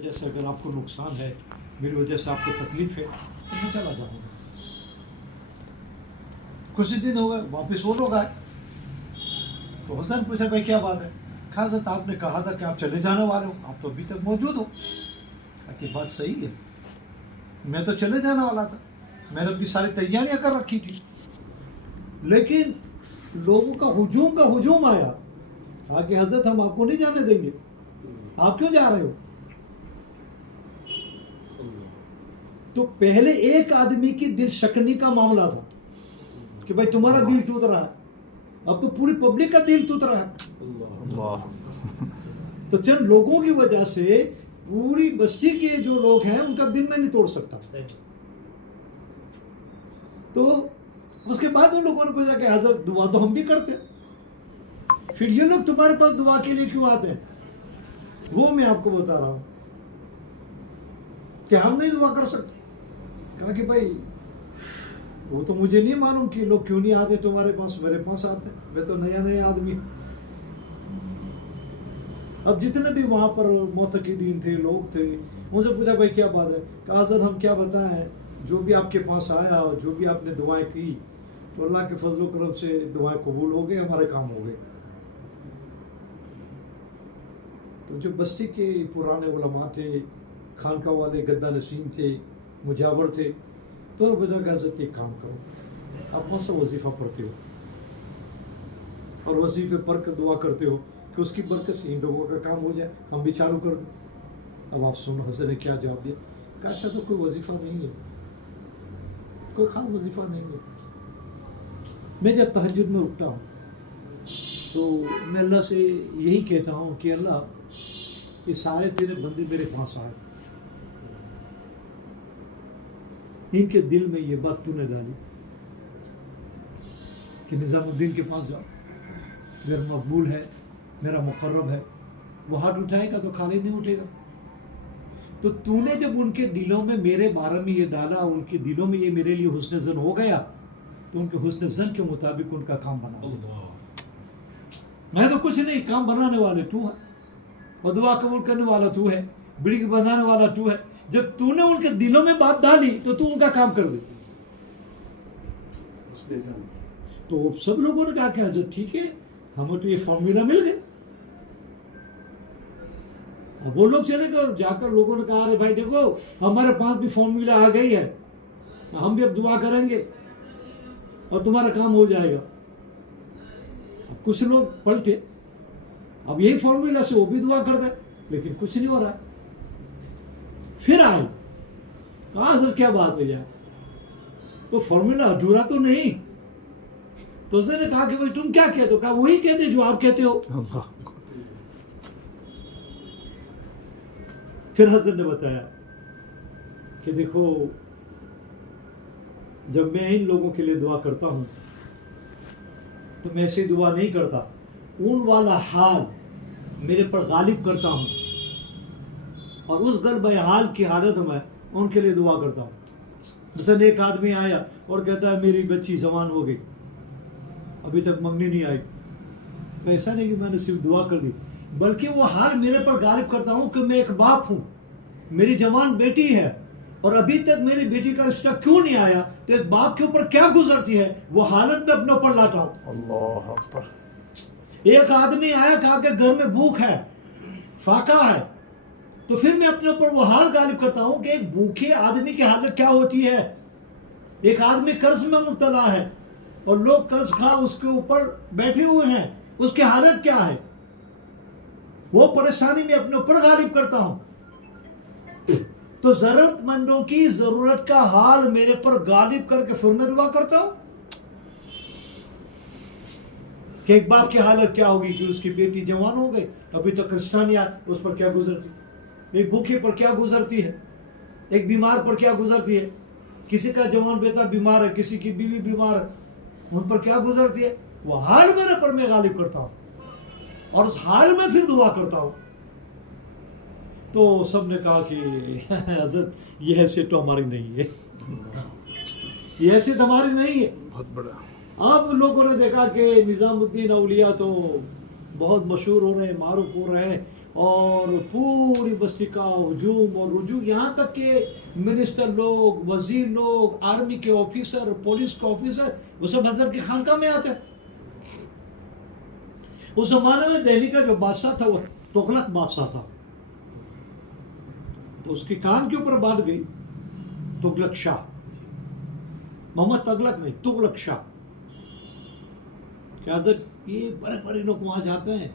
وجہ سے اگر آپ کو نقصان ہے، میری وجہ سے آپ کو تکلیف ہے تو میں چلا جاؤں گا. کچھ دن ہو گئے واپس وہ لوگ آئے تو حسن پوچھا بھائی کیا بات ہے؟ کہا حضرت آپ نے کہا تھا کہ آپ چلے جانے والے ہو، آپ تو ابھی تک موجود ہو. کہا کہ بات صحیح ہے، میں تو چلے جانے والا تھا، میں نے اپنی ساری تیاریاں کر رکھی تھی، لیکن لوگوں کا ہجوم آیا. کہا کہ حضرت ہم آپ کو نہیں جانے دیں گے، آپ کیوں جا رہے ہو؟ تو پہلے ایک آدمی کی دل شکنی کا معاملہ تھا کہ بھائی تمہارا دل ٹوٹ رہا ہے، اب تو پوری پبلک کا دل ٹوٹ رہا ہے. تو چند لوگوں کی وجہ سے پوری بستی کے جو لوگ ہیں ان کا دل میں نہیں توڑ سکتا. تو اس کے بعد ان لوگوں نے پوچھا کہ حضرت دعا تو ہم بھی کرتے ہیں، پھر یہ لوگ تمہارے پاس دعا کے لیے کیوں آتے ہیں؟ وہ میں آپ کو بتا رہا ہوں کہ ہم نہیں دعا کر سکتے. کہا کہ بھائی وہ تو مجھے نہیں معلوم کہ لوگ کیوں نہیں آتے تمہارے پاس، میرے پاس آتے ہیں، میں تو نیا آدمی. اب جتنے بھی وہاں پر معتقدین تھے، لوگ تھے، ان سے پوچھا بھائی کیا بات ہے؟ کہا حضرت ہم کیا بتائیں، جو بھی آپ کے پاس آیا اور جو بھی آپ نے دعائیں کی تو اللہ کے فضل و کرم سے دعائیں قبول ہو گئے، ہمارے کام ہو گئے. تو جو بستی کے پرانے علماء تھے، خانقاہ والے گدہ نشین تھے، مجاور تھے، تو انہوں نے پوچھا کہ حضرت ایک کام کرو، آپ کون سا وظیفہ پڑھتے ہو اور وظیفے پڑھ کر دعا کرتے ہو کہ اس کی برکت سے ان لوگوں کا کام ہو جائے، ہم بھی چالو کر دیں. اب آپ سنو حضرت نے کیا جواب دیا. کہا ایسا تو کوئی وظیفہ نہیں ہے، کوئی خاص وظیفہ نہیں ہے. میں جب تہجد میں اٹھتا ہوں تو میں اللہ سے یہی کہتا ہوں کہ اللہ یہ سارے تیرے بندے میرے پاس آئے، ان کے دل میں یہ بات تو نے ڈالی کہ نظام الدین کے پاس جاؤ، میرا مقبول ہے، میرا مقرب ہے. وہ ہاتھ اٹھائے گا تو خالی نہیں اٹھے گا. تو نے جب ان کے دلوں میں میرے بارے میں یہ ڈالا، ان کے دلوں میں یہ میرے لیے حسن ظن ہو گیا، تو ان کے حسن ظن کے مطابق ان کا کام بنا. میں تو کچھ نہیں، کام بنانے والے تو ہے اور دعا قبول کرنے والا تو ہے، بڑی بنانے والا تو ہے. جب تو نے ان کے دلوں میں بات ڈالی تو ان کا کام کر دے. تو سب لوگوں نے کہا کہ حضرت ٹھیک ہے، ہمیں تو یہ فارمولا مل گئے. اب وہ لوگ چلے گئے، جا کر لوگوں نے کہا ارے بھائی دیکھو ہمارے پاس بھی فارمولا آ گئی ہے، ہم بھی اب دعا کریں گے اور تمہارا کام ہو جائے گا. اب کچھ لوگ پلٹے، اب یہی فارمولا سے وہ بھی دعا کر دیں، لیکن کچھ نہیں ہو رہا ہے. پھر آئے، کہا حضرت کیا بات ہو جائے، تو فارمولا ادھورا تو نہیں. تو اس نے کہا کہ بھائی تم کیا کہتے ہو؟ کہا وہی کہتے جو آپ کہتے ہو. پھر حضرت نے بتایا کہ دیکھو جب میں ان لوگوں کے لیے دعا کرتا ہوں تو میں ایسی دعا نہیں کرتا، ان والا حال میرے پر غالب کرتا ہوں اور اس غلبہ حال کی حالت میں ان کے لیے دعا کرتا ہوں. مثلا ایک آدمی آیا اور کہتا ہے میری بچی جوان ہو گئی، ابھی تک منگنی نہیں آئی، تو ایسا نہیں کہ میں نے صرف دعا کر دی، بلکہ وہ حال میرے پر غالب کرتا ہوں کہ میں ایک باپ ہوں، میری جوان بیٹی ہے اور ابھی تک میری بیٹی کا رشتہ کیوں نہیں آیا، تو ایک باپ کے اوپر کیا گزرتی ہے وہ حالت میں اپنے اوپر لاتا ہوں. اللہ اکبر. ایک آدمی آیا کہا کہ گھر میں بھوک ہے، فاقہ ہے، تو پھر میں اپنے اوپر وہ حال غالب کرتا ہوں کہ ایک بھوکے آدمی کی حالت کیا ہوتی ہے. ایک آدمی قرض میں مبتلا ہے اور لوگ قرض کھا اس کے اوپر بیٹھے ہوئے ہیں، اس کی حالت کیا ہے، وہ پریشانی میں اپنے اوپر غالب کرتا ہوں. تو ضرورت مندوں کی ضرورت کا حال میرے پر غالب کر کے پھر میں دعا کرتا ہوں کہ ایک باپ کی حالت کیا ہوگی کہ اس کی بیٹی جوان ہو گئی، ابھی تک رشتہ نہیں آیا، اس پر کیا گزرتی، ایک بھوکے پر کیا گزرتی ہے، ایک بیمار پر کیا گزرتی ہے، کسی کا جوان بیٹا بیمار ہے، کسی کی بیوی بیمار ہے، ان پر کیا گزرتی ہے. وہ حال میرے پر میں غالب کرتا ہوں اور اس حال میں پھر دعا کرتا ہوں. تو سب نے کہا کہ حضرت یہ حیثیت تو ہماری نہیں ہے، یہ حیثیت ہماری نہیں ہے. بہت بڑا. اب لوگوں نے دیکھا کہ نظام الدین اولیاء تو بہت مشہور ہو رہے ہیں، معروف ہو رہے ہیں، اور پوری بستی کا ہجوم اور رجوع، یہاں تک کہ منسٹر لوگ، وزیر لوگ، آرمی کے آفیسر، پولیس کے آفیسر، وہ سب حضرت کی خانقاہ میں آتے. اس زمانے میں دہلی کا جو بادشاہ تھا وہ تغلق بادشاہ تھا، تو اس کے کان کے اوپر بات گئی تغلق شاہ، محمد تغلق نہیں، تغلق شاہ، کہ حضرت یہ بڑے بڑے لوگ وہاں جاتے ہیں،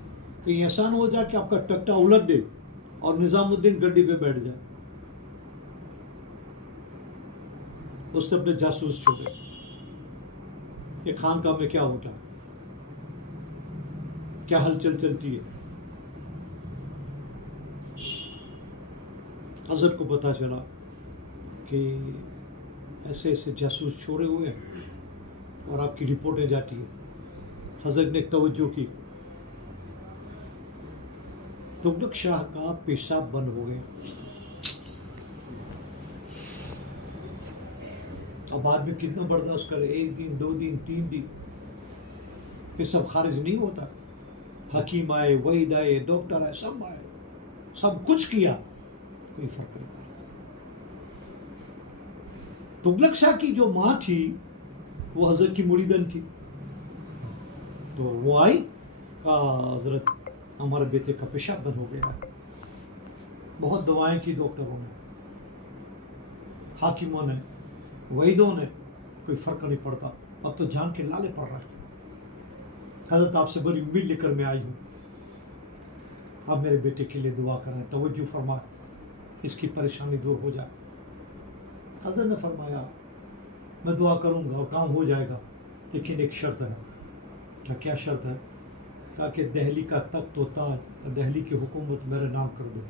کہیں ایسا نہ ہو جائے کہ آپ کا ٹکٹا الٹ دے اور نظام الدین گڈی پہ بیٹھ جائے. اس نے اپنے جاسوس چھپے کہ خانقاہ میں کیا ہوتا ہے، کیا ہلچل چلتی ہے. حضرت کو پتا چلا کہ ایسے ایسے جاسوس چھوڑے ہوئے ہیں اور آپ کی رپورٹیں جاتی ہیں. حضرت نے ایک توجہ کی، تغلق شاہ کا پیشاب بند ہو گیا. اب آدمی کتنا برداشت کرے، 1 دن 2 دن 3 دن، پیشاب خارج نہیں ہوتا. حکیم آئے، وحید آئے، ڈاکٹر آئے، سب آئے، سب کچھ کیا، کوئی فرق نہیں پڑا. تغلق شاہ کی جو ماں تھی وہ حضرت کی مریدن تھی، تو وہ آئی، کہا حضرت ہمارے بیٹے کا پیشاب بند ہو گیا. بہت دعائیں کی ڈاکٹروں نے، حاکموں نے، وحیدوں نے، کوئی فرق نہیں پڑتا. اب تو جان کے لالے پڑ رہے تھے. حضرت آپ سے بڑی امید لے کر میں آئی ہوں، آپ میرے بیٹے کے لیے دعا کریں، توجہ فرمائیں، اس کی پریشانی دور ہو جائے. حضرت نے فرمایا میں دعا کروں گا اور کام ہو جائے گا، لیکن ایک شرط ہے. کیا شرط ہے؟ کہا کہ دہلی کا تخت و تاج اور دہلی کی حکومت میرے نام کر دو.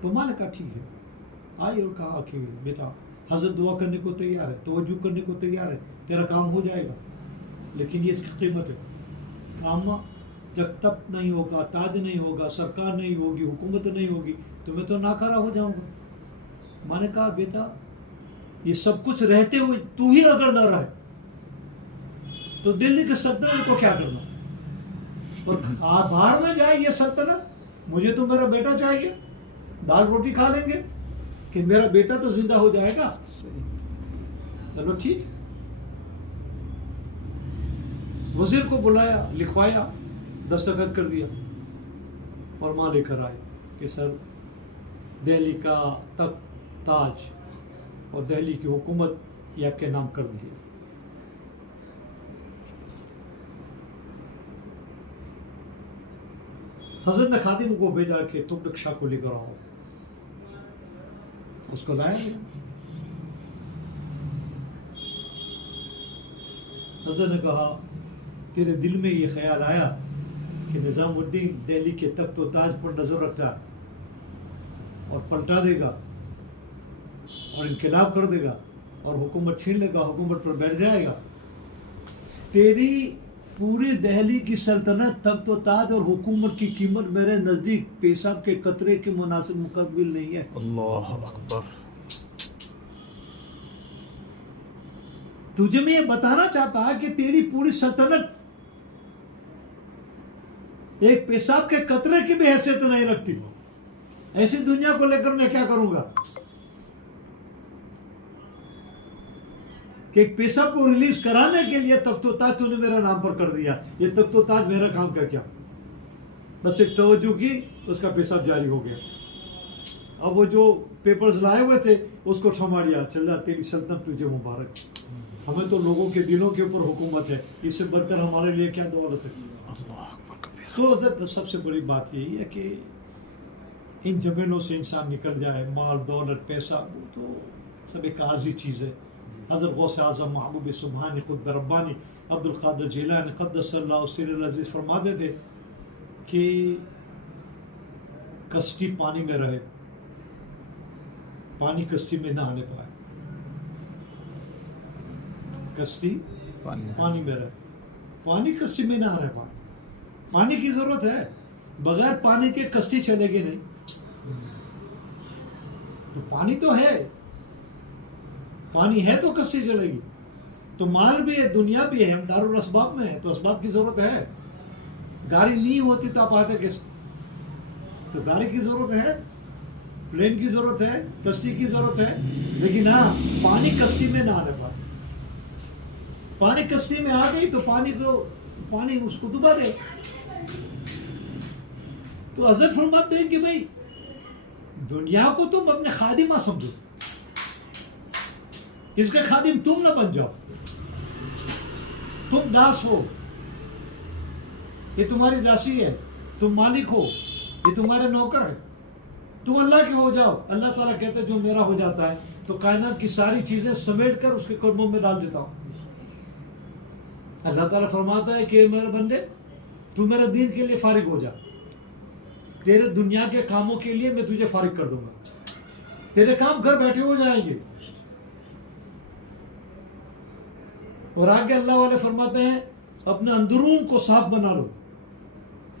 تو ماں نے کہا ٹھیک ہے. آئی اور کہا کہ بیٹا حضرت دعا کرنے کو تیار ہے، توجہ کرنے کو تیار ہے، تیرا کام ہو جائے گا، لیکن یہ اس کی قیمت ہے. کام جب تخت نہیں ہوگا، تاج نہیں ہوگا، سرکار نہیں ہوگی، حکومت نہیں ہوگی، تو میں تو ناکارہ ہو جاؤں گا. میں نے کہا بیٹا یہ سب کچھ رہتے ہوئے تو ہی اگر نہ رہے تو دلی کے سلطنت کو کیا کرنا. اور باہر میں جائے یہ سلطنت، مجھے تو میرا بیٹا چاہیے، دال روٹی کھا لیں گے کہ میرا بیٹا تو زندہ ہو جائے گا. چلو ٹھیک. وزیر کو بلایا، لکھوایا، دستخط کر دیا، اور ماں لے کر آئے کہ سر دہلی کا تخت تاج اور دہلی کی حکومت یہ آپ کے نام کر دی. حضرت نے خادم کو بھیجا کہ تغلق شاہ کو لے کر آؤ. اس کو لایا گیا. حضرت نے کہا تیرے دل میں یہ خیال آیا کہ نظام الدین دہلی کے تخت و تاج پر نظر رکھتا ہے اور پلٹا دے گا اور انقلاب کر دے گا اور حکومت چھین لے گا، حکومت پر بیٹھ جائے گا. تیری پوری دہلی کی سلطنت، تخت و تاج اور حکومت کی قیمت میرے نزدیک پیشاب کے قطرے کے مناسب مقابل نہیں ہے. اللہ اکبر. تجھے میں یہ بتانا چاہتا ہے کہ تیری پوری سلطنت ایک پیشاب کے قطرے کی بھی حیثیت نہیں رکھتی. ایسی دنیا کو لے کر میں کیا کروں گا کہ ایک پیشاب کو ریلیز کرانے کے لیے تخت و تاج تو نے میرا نام پر کر دیا. یہ تخت و تاج میرا کام کا کیا؟ بس ایک توجہ کی، اس کا پیشاب جاری ہو گیا. اب وہ جو پیپرز لائے ہوئے تھے اس کو تھما دیا. چل رہا تیری سلطنت تجھے مبارک. ہمیں تو لوگوں کے دلوں کے اوپر حکومت ہے، اس سے بڑھ کر ہمارے لیے کیا دولت ہے. تو حضرت سب سے بڑی بات یہی ہے کہ ان جمیلوں سے انسان نکل جائے. مال دولت پیسہ وہ تو سب ایک عارضی چیز ہے. حضرت غوث اعظم محبوب سبحانی قطب ربانی عبد القادر جیلانی قدس اللہ سر العزیز فرماتے تھے کہ کشتی پانی میں رہے، پانی کشتی میں نہ آنے پائے. کشتی پانی میں رہے، پانی کشتی میں نہ آنے پائے. پانی کی ضرورت ہے، بغیر پانی کے کشتی چلے گی نہیں. تو پانی تو ہے، پانی ہے تو کشتی چلے گی. تو مال بھی ہے، دنیا بھی ہے، ہم دارالاسباب میں ہیں تو اسباب کی ضرورت ہے. گاڑی نہیں ہوتی تو آپ آتے کیسے؟ تو گاڑی کی ضرورت ہے، پلین کی ضرورت ہے، کشتی کی ضرورت ہے. لیکن ہاں پانی کشتی میں نہ آنے پائے. پانی کشتی میں آ گئی تو پانی اس کو ڈبا دے. تو حضرت فرماتے ہیں کہ بھائی دنیا کو تم اپنے خادمہ سمجھو، اس کا خادم تم نہ بن جاؤ. تم داس ہو، یہ تمہاری داسی ہے، تم مالک ہو، یہ تمہارے نوکر ہے. تم اللہ کے ہو جاؤ. اللہ تعالیٰ کہتے ہیں جو میرا ہو جاتا ہے تو کائنات کی ساری چیزیں سمیٹ کر اس کے قدموں میں ڈال دیتا ہوں. اللہ تعالیٰ فرماتا ہے کہ میرے بندے تو میرے دین کے لیے فارغ ہو جا، تیرے دنیا کے کاموں کے لیے میں تجھے فارغ کر دوں گا، تیرے کام گھر بیٹھے ہو جائیں گے. اور آگے اللہ والے فرماتے ہیں اپنے اندرون کو صاف بنا لو،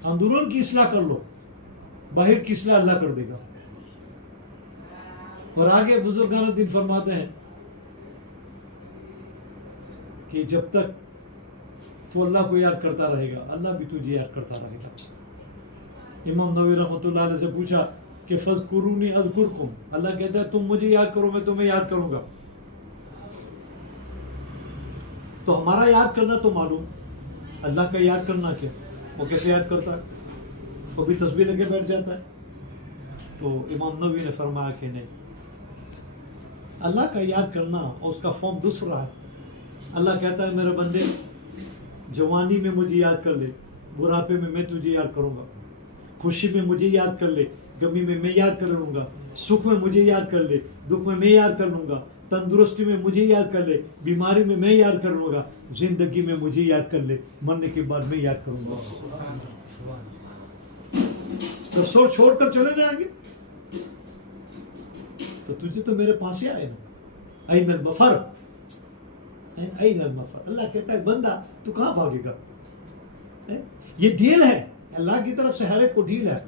اندرون کی اصلاح کر لو، باہر کی اصلاح اللہ کر دے گا. اور آگے بزرگان دین فرماتے ہیں کہ جب تک تو اللہ کو یاد کرتا رہے گا اللہ بھی تجھے یاد کرتا رہے گا. امام نووی رحمۃ اللہ علیہ سے پوچھا کہ فاذکرونی اذکرکم، اللہ کہتا ہے تم مجھے یاد کرو میں تمہیں یاد کروں گا. تو ہمارا یاد کرنا تو معلوم، اللہ کا یاد کرنا کیا، وہ کیسے یاد کرتا ہے؟ وہ بھی تسبیح لے کے بیٹھ جاتا ہے. تو امام نووی نے فرمایا کہ نہیں، اللہ کا یاد کرنا اور اس کا فارم دوسرا ہے. اللہ کہتا ہے میرے بندے جوانی میں مجھے یاد کر لے، بڑھاپے میں میں تجھے یاد کروں گا، خوشی میں مجھے یاد کر لے، غمی میں یاد کر لوں گا، سکھ میں مجھے یاد کر لے، دکھ میں یاد کر لوں گا، تندرستی میں مجھے یاد کر لے، بیماری میں یاد کر لوں گا، زندگی میں مجھے یاد کر لے، مرنے کے بعد میں یاد کروں گا. تو سو چھوڑ کر چلے جائیں گے تو تجھے تو میرے پاس ہی آئے نا. N المفر، N المفر. اللہ کہتا ہے بندہ تو کہاں بھاگے گا؟ یہ ڈھیل ہے اللہ کی طرف سے، ہر ایک کو ڈھیل ہے.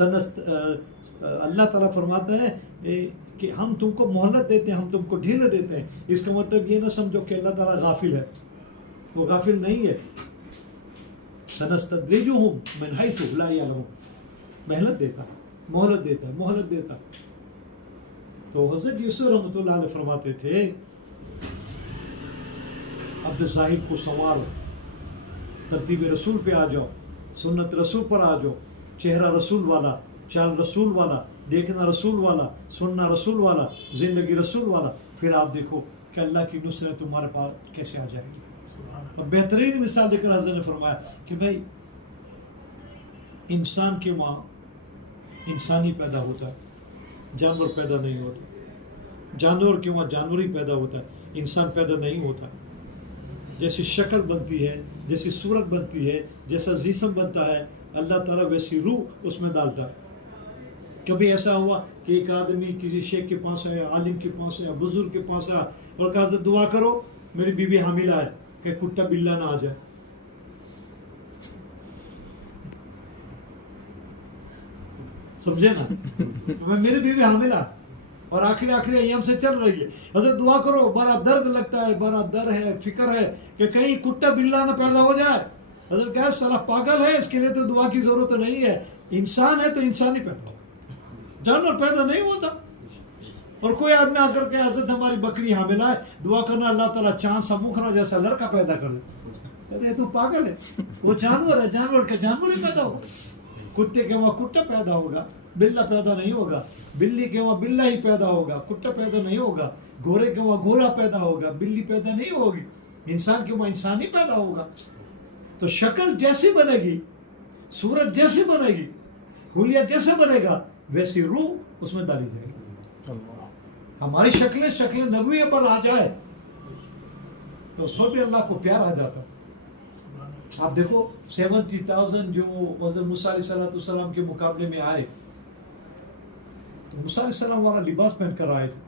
اللہ تعالیٰ فرماتے ہیں کہ ہم تم کو مہلت دیتے ہیں، ہم تم کو ڈھیل دیتے ہیں. اس کا مطلب یہ نہ سمجھو کہ اللہ تعالیٰ غافل ہے، وہ غافل نہیں ہے. سنستدرجہم من حیث لا یعلمون، مہلت دیتا ہے، مہلت دیتا ہے، مہلت دیتا ہے. تو حضرت یوسف رحمۃ اللہ علیہ فرماتے تھے عبد ظاہر کو سنوارو، ترتیب رسول پہ آ جاؤ، سنت رسول پر آ جاؤ، چہرہ رسول والا، چال رسول والا، دیکھنا رسول والا، سننا رسول والا، زندگی رسول والا. پھر آپ دیکھو کہ اللہ کی نصرت تمہارے پاس کیسے آ جائے گی. اور بہترین مثال دے کر حضرت نے فرمایا کہ بھائی انسان کے ماں انسان ہی پیدا ہوتا ہے، جانور پیدا نہیں ہوتا. جانور کے ماں جانور ہی پیدا ہوتا ہے، انسان پیدا نہیں ہوتا. جیسی شکل بنتی ہے، جیسی صورت بنتی ہے، جیسا جسم بنتا ہے، اللہ تعالیٰ ویسی روح اس میں ڈالتا ہے. کبھی ایسا ہوا کہ ایک آدمی کسی شیخ کے پاس ہے، عالم کے پاس ہے، بزرگ کے پاس ہے، اور کہا حضرت دعا کرو میری بیوی حاملہ ہے کہ کتا بلا نہ آ جائے. سمجھے نا، میری بیوی حاملہ اور آخری ایام سے چل رہی ہے، حضرت دعا کرو. بڑا درد لگتا ہے، بڑا در ہے، فکر ہے کہ کہیں کتا بلا نہ پیدا ہو جائے. حضرت کہا سارا پاگل ہے، اس کے لیے تو دعا کی ضرورت نہیں ہے. انسان ہے تو انسان ہی پیدا ہو، جانور پیدا نہیں ہوتا. اور کوئی آدمی آ کر کے حضرت ہماری بکری حاملہ ہے، دعا کرنا اللہ تعالیٰ چاند سا مکھرا جیسا لڑکا پیدا کر دے. کہتے ہیں تو پاگل ہے، وہ جانور ہے، جانور کا جانور ہی پیدا ہوگا. کتے کے وہاں کتا پیدا ہوگا، بلا پیدا نہیں ہوگا. بلی کے وہاں بلا ہی پیدا ہوگا، کتا پیدا نہیں ہوگا. گھوڑے کے وہاں گھوڑا پیدا ہوگا، بلی پیدا نہیں ہوگی. انسان کے وہاں انسان ہی پیدا ہوگا. تو شکل جیسی بنے گی، صورت جیسی بنے گی، حلیہ جیسے بنے گا، ویسی روح اس میں ڈالی جائے گی. ہماری شکلیں نبوی پر آ جائے تو اس پر بھی اللہ کو پیار آ جاتا. آپ دیکھو 70,000 جو حضرت موسیٰ علیہ السلام کے مقابلے میں آئے تو موسیٰ علیہ السلام والا لباس پہن کر آئے تھے.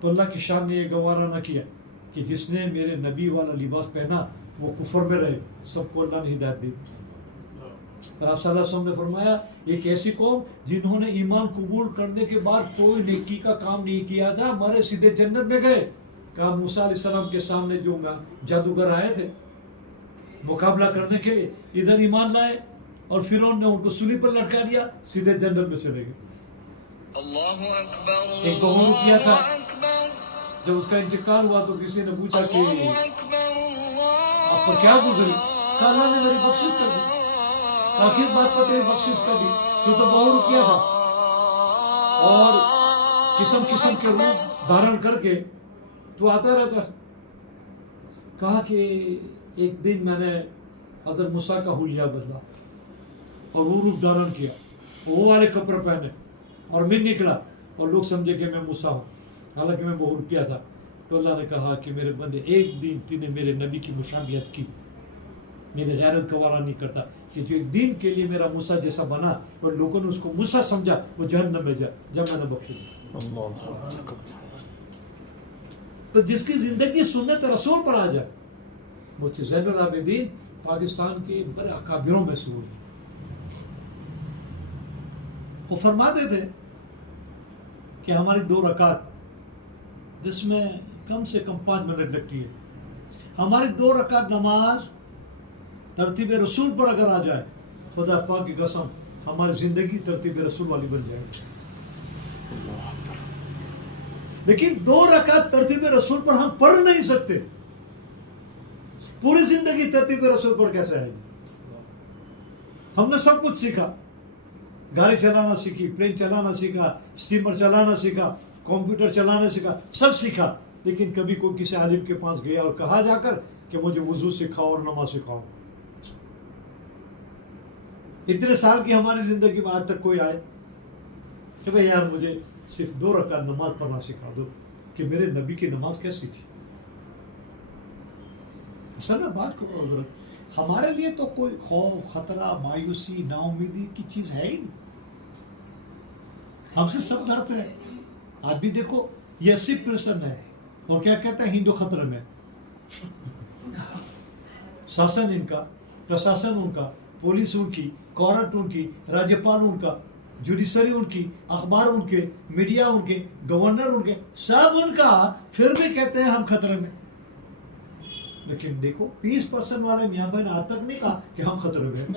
تو اللہ کی شان نے یہ گوارا نہ کیا کہ جس نے میرے نبی والا لباس پہنا وہ کفر میں رہے. سب کو اللہ نے ہدایت دی. اور آپ صلی اللہ علیہ وسلم نے فرمایا ایک ایسی قوم جنہوں نے ایمان قبول کرنے کے بعد کوئی نیکی کا کام نہیں کیا تھا، ہمارے سیدھے جنت میں گئے. کہا موسیٰ علیہ السلام کے سامنے جو جادوگر آئے تھے مقابلہ کرنے کے لیے، ادھر ایمان لائے اور فرعون نے ان کو سولی پر لٹکا دیا، سیدھے جنرل میں چلے گئے۔ ایک بہو روپیہ تھا، جب اس کا انتقال ہوا تو کسی نے پوچھا کہ آپ پر کیا گزری؟ کہا اللہ نے میری بخشش کر دی۔ کہا کس بات پر تیری بخشش کر دی؟ تو بہو روپیہ تھا اور قسم قسم کے روپ دھارن کر کے تو آتا رہتا۔ کہا کہ ایک دن میں نے حضرت موسیٰ کا حلیہ بدلا اور وہ روپ دھارن کیا، وہ والے کپڑے پہنے اور میں نکلا اور لوگ سمجھے کہ میں موسیٰ ہوں، حالانکہ میں بہو روپیہ تھا۔ تو اللہ نے کہا کہ میرے بندے ایک دن تھی نے میرے نبی کی مشابہت کی، میرے غیرت گوارا نہیں کرتا کہ جو ایک دن کے لیے میرا موسیٰ جیسا بنا اور لوگوں نے اس کو موسیٰ سمجھا، وہ جہنم میں جا جب میں نے بخش دیا۔ تو جس کی زندگی سنت رسول پر آ جائے، مفتی زین العابدین پاکستان کے بڑے اکابروں میں سے ہوئے، وہ فرماتے تھے کہ ہماری 2 رکعت جس میں کم سے کم 5 منٹ لگتی ہے، ہماری 2 رکعت نماز ترتیب رسول پر اگر آ جائے، خدا پاک کی قسم ہماری زندگی ترتیب رسول والی بن جائے گی۔ لیکن 2 رکعت ترتیب رسول پر ہم پڑھ نہیں سکتے، پوری زندگی ترتیب رسول پر کیسے آئے گی؟ ہم نے سب کچھ سیکھا، گاڑی چلانا سیکھی، پلین چلانا سیکھا، اسٹیمر چلانا سیکھا، کمپیوٹر چلانا سیکھا، سب سیکھا، لیکن کبھی کوئی کسی عالم کے پاس گیا اور کہا جا کر کہ مجھے وضو سکھاؤ اور نماز سکھاؤ؟ اتنے سال کی ہماری زندگی میں آج تک کوئی آئے کہ بھئی یار مجھے صرف 2 رکعت نماز پڑھنا سکھا دو، کہ میرے نبی کی نماز کیسی تھی؟ اصل میں بات کرو حضرت، ہمارے لیے تو کوئی خوف، خطرہ، مایوسی، نا امیدی کی چیز ہے ہی نہیں، ہم سے سب ڈرتے ہیں۔ آج بھی دیکھو یہ 80% ہے اور کیا کہتے ہیں ہندو خطرے میں، شاسن ان کا، پرشاسن ان کا، پولیس ان کی، کورٹ ان کی، راجپال ان کا، جوڈیشری ان کی، اخبار ان کے، میڈیا ان کے، گورنر ان کے، سب ان کا، پھر بھی کہتے ہیں ہم خطرے میں۔ لیکن دیکھو 20% والے میاں بہن آج تک نہیں کہا کہ ہم خطرے میں ہیں۔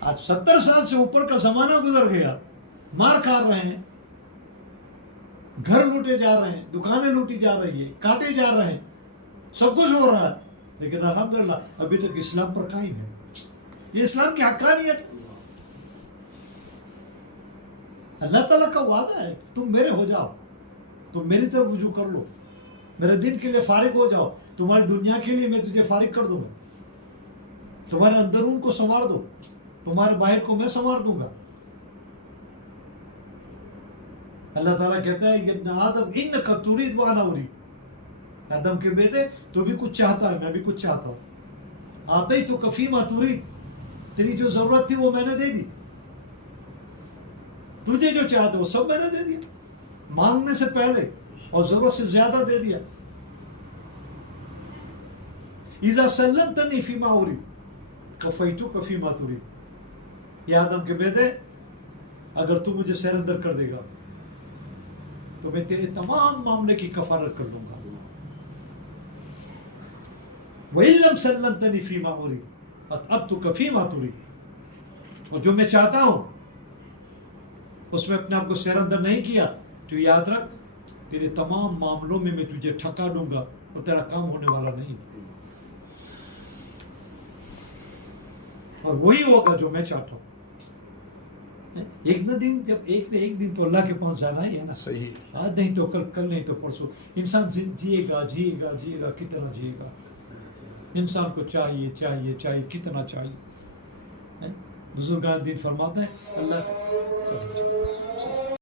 آج 70 سال سے اوپر کا زمانہ گزر گیا، مار کھا رہے ہیں، گھر لوٹے جا رہے ہیں، دکانیں لوٹی جا رہی ہے، کاٹے جا رہے ہیں، سب کچھ ہو رہا ہے، لیکن الحمدللہ ابھی تک اسلام پر قائم ہے۔ یہ اسلام کی حقانیت، اللہ تعالیٰ کا وعدہ ہے، تم میرے ہو جاؤ، تم میری طرف رجوع کر لو، میرے دین کے لیے فارغ ہو جاؤ، تمہاری دنیا کے لیے میں تجھے فارغ کر دوں گا، تمہارے اندرون کو سنوار دو، تمہارے باہر کو میں سنوار دوں گا۔ اللہ تعالیٰ کہتا ہے کہ ابن آدم انک ترید وانا ارید، آدم کے بیٹے تو بھی کچھ چاہتا ہے، میں بھی کچھ چاہتا ہوں۔ آتے تو کفیما ترید، تیری جو ضرورت تھی وہ میں نے دے دی، تجھے جو چاہتے وہ سب میں نے دے دیا، مانگنے سے پہلے اور ضرورت سے زیادہ دے دیا۔ اذا سلمتنی فیما ارید کفیتک فیما ترید، یا آدم کے بیٹے اگر تو مجھے سرنڈر کر دے گا تو میں تیرے تمام معاملے کی کفارت کر دوں گا۔ وَإِن لَمْ سَلَّمْتَنِي فِيمَا أُرِيدُ أَتْعَبْتُكَ فِيمَا تُرِيدُ، اور جو میں چاہتا ہوں اس میں اپنے آپ کو سرندر نہیں کیا تو یاد رکھ تیرے تمام معاملوں میں تجھے ٹھکا دوں گا اور تیرا کام ہونے والا نہیں، اور وہی ہوگا جو میں چاہتا ہوں۔ ایک نہ دن، جب ایک نہ ایک دن تو اللہ کے پاس جانا ہی ہے نا، صحیح، آج نہیں تو کل نہیں تو پرسوں۔ انسان جیے گا کتنا جیے گا، انسان کو چاہیے کتنا چاہیے۔ بزرگان دین فرماتے ہیں اللہ